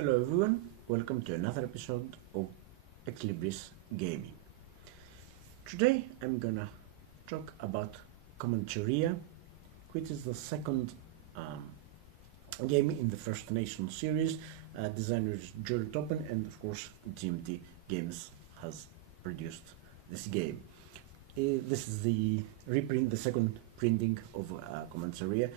Hello everyone, welcome to another episode of Equilibris Gaming. Today I'm gonna talk about Comancheria, which is the second game in the First Nation series. Designers Joel Toppen and of course GMT Games has produced this game. This is the reprint, the second printing of Comancheria.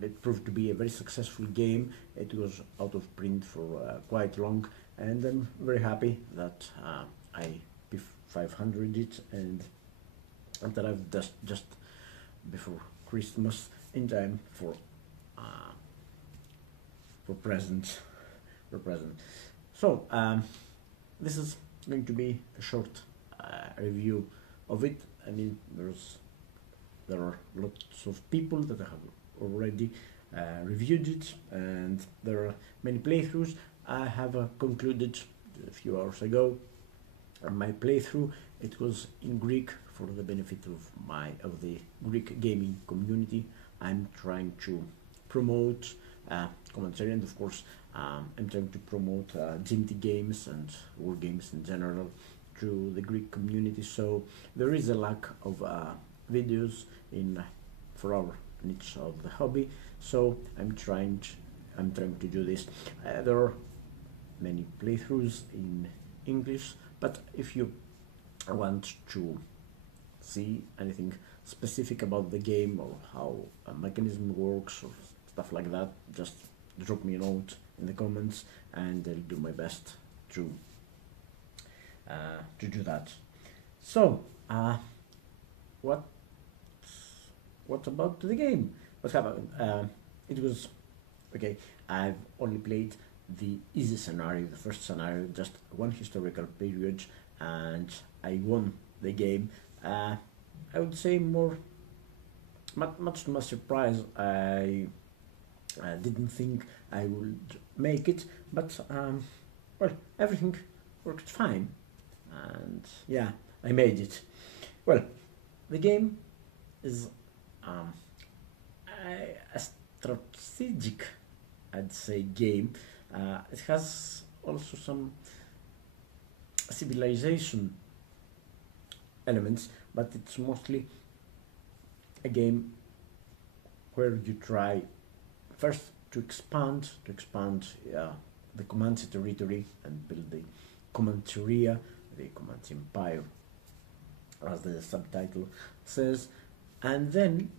It proved to be a very successful game. It was out of print for quite long, and I'm very happy that I P500 it and that I've just before Christmas in time for present. So this is going to be a short review of it. I mean, there are lots of people that have already reviewed it, and there are many playthroughs. I have concluded a few hours ago my playthrough. It was in Greek for the benefit of the Greek gaming community. I'm trying to promote Comancheria, and of course I'm trying to promote GMT games and war games in general to the Greek community. So there is a lack of videos for our niche of the hobby, so I'm trying to do this. There are many playthroughs in English, but if you want to see anything specific about the game or how a mechanism works or stuff like that, just drop me a note in the comments and I'll do my best to do that. So what about the game? What happened? It was okay. I've only played the easy scenario, the first scenario, just one historical period, and I won the game. I would say much to my surprise, I didn't think I would make it, but well, everything worked fine, and yeah, I made it. Well, the game is a strategic, I'd say, game. It has also some civilization elements, but it's mostly a game where you try first to expand the Comanche territory and build the Comancheria, the Comanche Empire, as the subtitle says, and then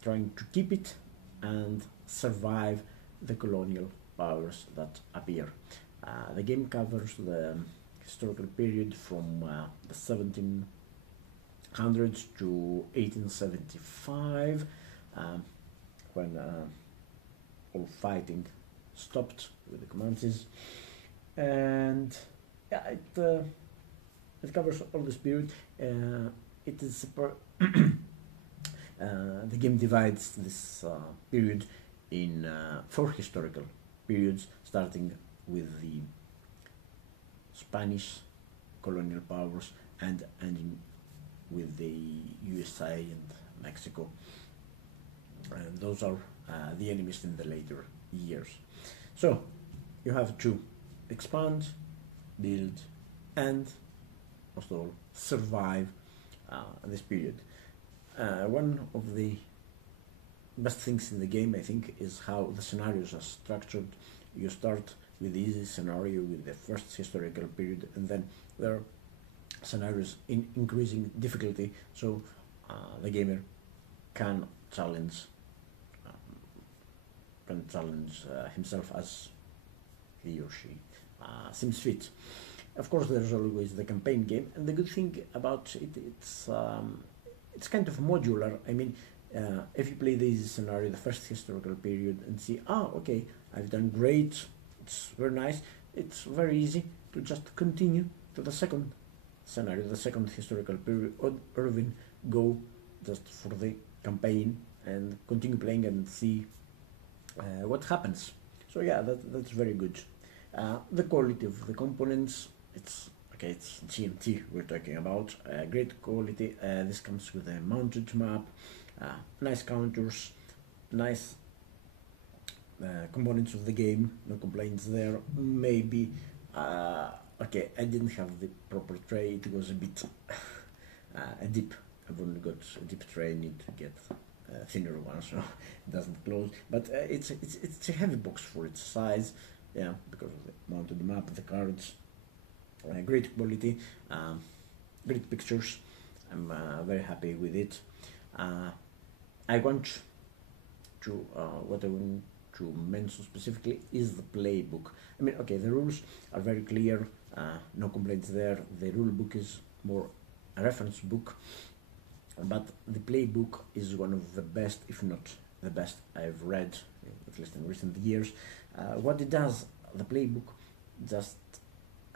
trying to keep it and survive the colonial powers that appear. The game covers the historical period from the 1700s to 1875, when all fighting stopped with the Comanches, and yeah, it covers all this period. It is the game divides this period in 4 historical periods, starting with the Spanish colonial powers and ending with the USA and Mexico. And those are the enemies in the later years. So you have to expand, build, and most of all survive this period. One of the best things in the game, I think, is how the scenarios are structured. You start with the easy scenario with the first historical period, and then there are scenarios in increasing difficulty, so the gamer can challenge himself as he or she seems fit. Of course, there's always the campaign game, and the good thing about it, it's kind of modular. I mean, if you play this scenario, the first historical period, and see, okay, I've done great, it's very nice, it's very easy to just continue to the second scenario, the second historical period, or even go just for the campaign and continue playing and see what happens. So yeah, that's very good. The quality of the components, it's GMT we're talking about. Great quality. This comes with a mounted map, nice counters, nice components of the game, no complaints there. Maybe, okay, I didn't have the proper tray, it was a bit deep. I've only got a deep tray, need to get a thinner one so it doesn't close. But it's a heavy box for its size, yeah, because of the mounted map, the cards, great quality, great pictures. I'm very happy with it. I want to what I want to mention specifically is the playbook. I mean, okay, the rules are very clear, no complaints there. The rule book is more a reference book, but the playbook is one of the best, if not the best, I've read, at least in recent years. What it does, the playbook just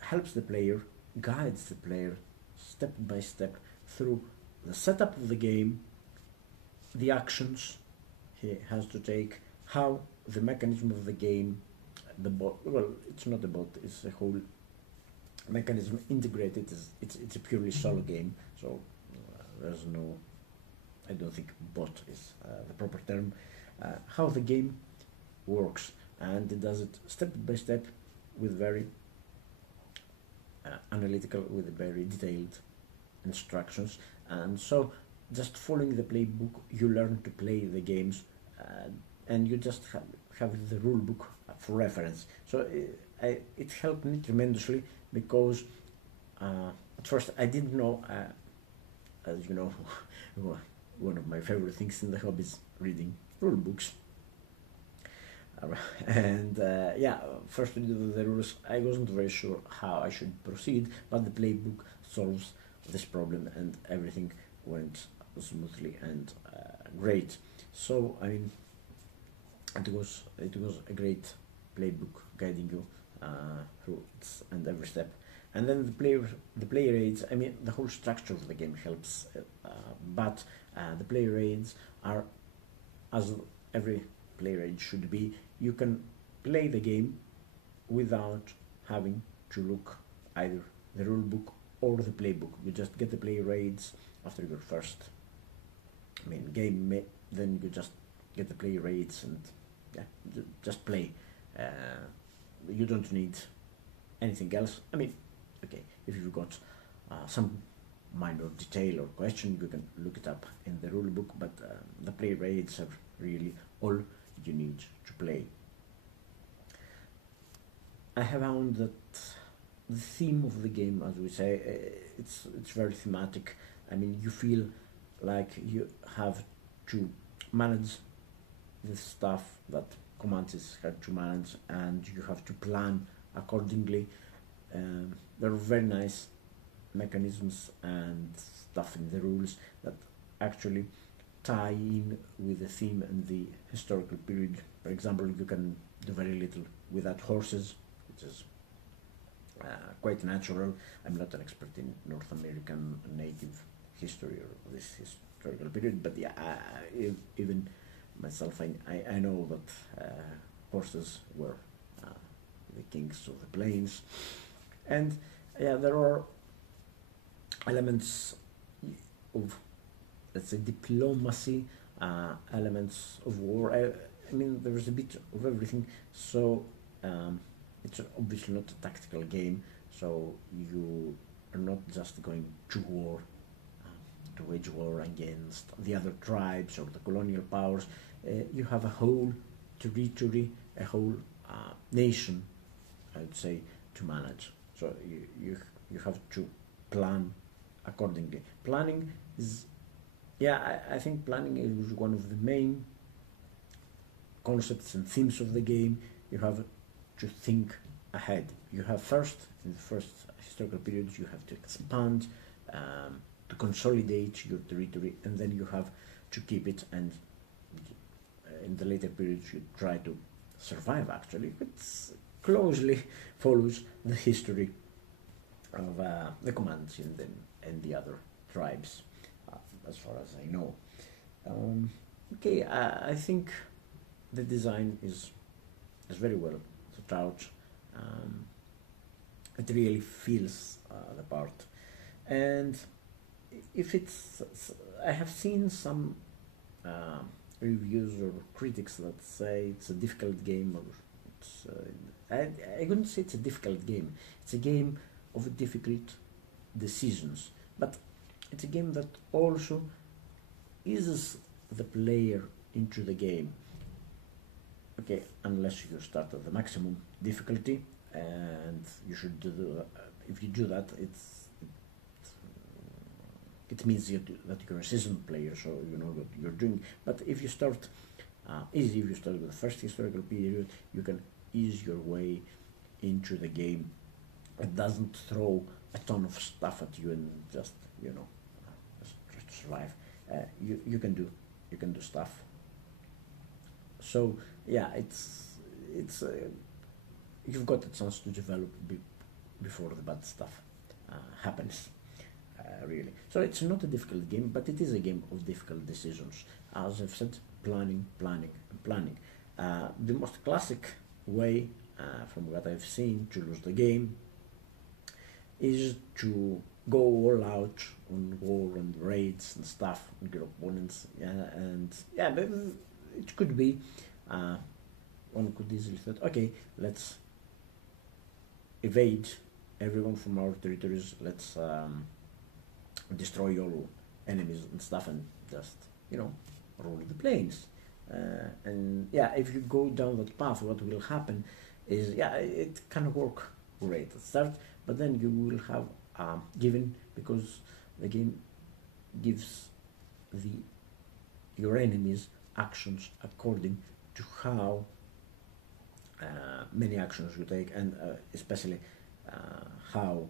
helps the player, guides the player step by step through the setup of the game, the actions he has to take, how the mechanism of the game, the bot, well, it's not a bot, it's a whole mechanism integrated. It's a purely solo game, so there's no, I don't think bot is the proper term. How the game works, and it does it step by step with very analytical, with very detailed instructions. And so just following the playbook, you learn to play the games, and you just have the rule book for reference. So it helped me tremendously, because at first I didn't know, as you know, one of my favorite things in the hobby is reading rule books. And yeah, first reading the rules, I wasn't very sure how I should proceed, but the playbook solves this problem, and everything went smoothly and great. So I mean, it was a great playbook guiding you through its and every step. And then the player aids. I mean, the whole structure of the game helps, but the player aids are, as every player aid should be. You can play the game without having to look either the rule book or the playbook. You just get the player aids after your first, I mean, game. Then you just get the player aids and yeah, just play. You don't need anything else. I mean, okay, if you've got some minor detail or question, you can look it up in the rule book, but the player aids are really all you need to play. I have found that the theme of the game, as we say, it's very thematic. I mean, you feel like you have to manage the stuff that Comanches had to manage, and you have to plan accordingly. There are very nice mechanisms and stuff in the rules that actually tie in with the theme and the historical period. For example, you can do very little without horses, which is quite natural. I'm not an expert in North American native history or this historical period, but yeah, even myself, I know that horses were the kings of the plains. And yeah, there are elements of, let's say, diplomacy, elements of war. I mean, there's a bit of everything. So it's obviously not a tactical game. So you are not just going to war, to wage war against the other tribes or the colonial powers. You have a whole territory, a whole nation, I would say, to manage. So you have to plan accordingly. Planning is, yeah, I think planning is one of the main concepts and themes of the game. You have to think ahead. You have first, in the first historical periods, you have to expand, to consolidate your territory, and then you have to keep it, and in the later periods you try to survive, actually. It closely follows the history of the Comanche and the other tribes, as far as I know. Okay, I think the design is very well thought out. It really feels the part, and if it's, I have seen some reviews or critics that say it's a difficult game, or it's, I wouldn't say it's a difficult game. It's a game of difficult decisions, but it's a game that also eases the player into the game. Okay, unless you start at the maximum difficulty, and you should do. If you do that, it means that you're a seasoned player, so you know what you're doing. But if you start easy, if you start with the first historical period, you can ease your way into the game. It doesn't throw a ton of stuff at you and just just try to survive. You can do stuff. So yeah, it's you've got a chance to develop before the bad stuff happens. Really. So it's not a difficult game, but it is a game of difficult decisions. As I've said, planning, planning, and planning. The most classic way, from what I've seen, to lose the game is to go all out on war and raids and stuff on your opponents. And yeah, it could be, one could easily think, okay, let's evade everyone from our territories, let's destroy all enemies and stuff, and just rule the plains. And yeah, if you go down that path, what will happen is, yeah, it can work great at start, but then you will have given, because the game gives your enemies actions according to how many actions you take, and especially how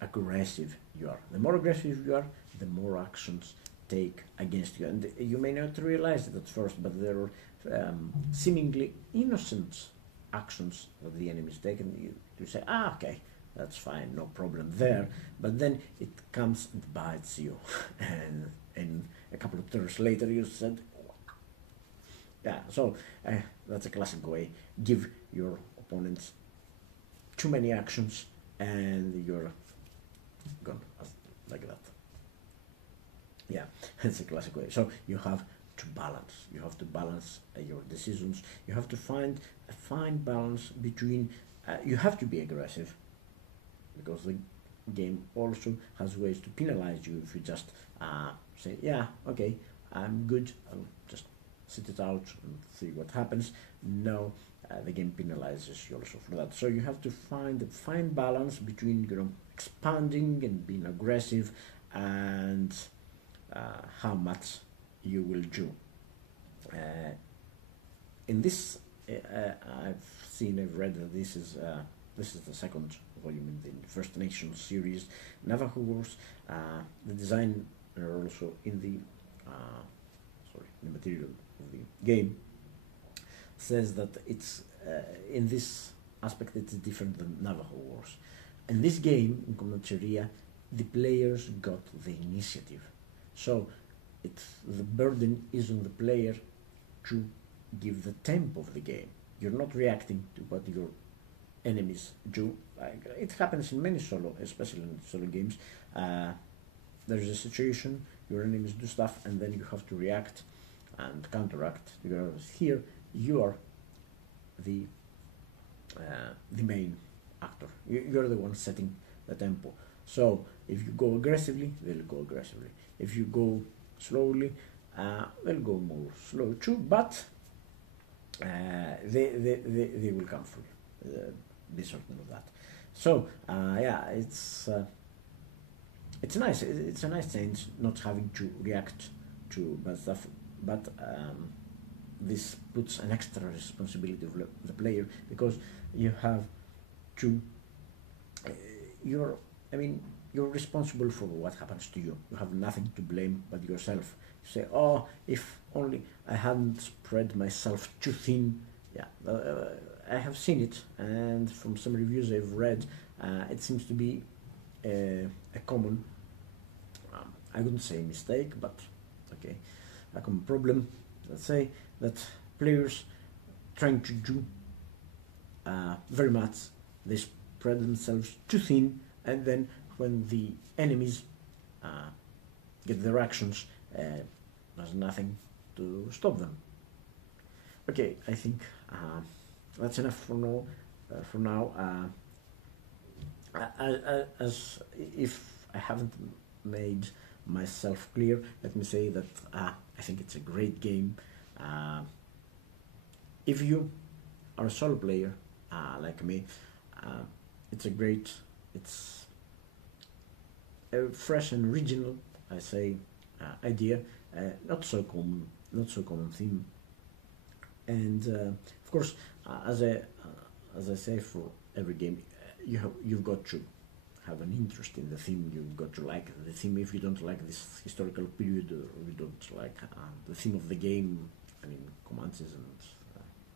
aggressive you are. The more aggressive you are, the more actions take against you. And you may not realize it at first, but there are seemingly innocent actions that the enemies take, and you say, okay, that's fine, no problem there. But then it comes and bites you, and a couple of turns later you said, yeah. So that's a classic way. Give your opponents too many actions, and you're gone like that. Yeah, it's a classic way. So you have to balance. You have to balance your decisions. You have to find a fine balance between. You have to be aggressive, because the game also has ways to penalize you if you just say, yeah, okay, I'm good, I'll just sit it out and see what happens. No, the game penalizes you also for that. So you have to find a fine balance between expanding and being aggressive, and how much you will do. In this, I've read that this is the second volume in the First Nation series, Navajo Wars. The design are also in the material of the game, says that it's in this aspect it's different than Navajo Wars. In this game, in Comancheria, the players got the initiative. So the burden is on the player to give the tempo of the game. You're not reacting to what your enemies do. It happens in many solo, especially in solo games. There's a situation, your enemies do stuff, and then you have to react and counteract. Here, you are the main actor. You're the one setting the tempo. So if you go aggressively, they'll go aggressively. If you go slowly, they'll go more slow too. But they will come through. Be certain of that. So yeah, it's nice. It's a nice change not having to react to bad stuff, but this puts an extra responsibility of the player, because you have to. You're responsible for what happens to you. You have nothing to blame but yourself. You say, oh, if only I hadn't spread myself too thin. Yeah, I have seen it, and from some reviews I've read, it seems to be a common, I wouldn't say mistake, but okay, a common problem. Let's say that players trying to do very much, they spread themselves too thin, and then when the enemies get their actions, there's nothing to stop them. Okay, I think that's enough for now. For now, as if I haven't made myself clear, let me say that I think it's a great game. Uh, if you are a solo player like me, uh, it's a great, it's a fresh and original, I say, idea. Not so common, not so common theme, and of course, as I say for every game, you've got to have an interest in the theme. You've got to like the theme. If you don't like this historical period, or you don't like the theme of the game, I mean Comanches and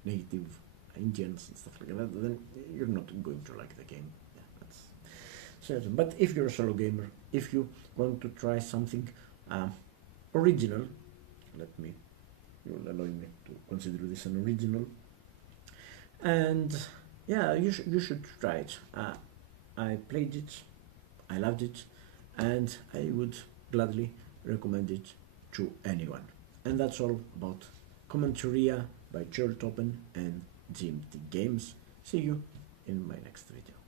native Indians and stuff like that, then you're not going to like the game. Yeah, that's certain. But if you're a solo gamer, if you want to try something original, let me, you'll allow me to consider this an original, and yeah, you should try it. I played it, I loved it, and I would gladly recommend it to anyone. And that's all about Comancheria by Open and GMT Games. See you in my next video.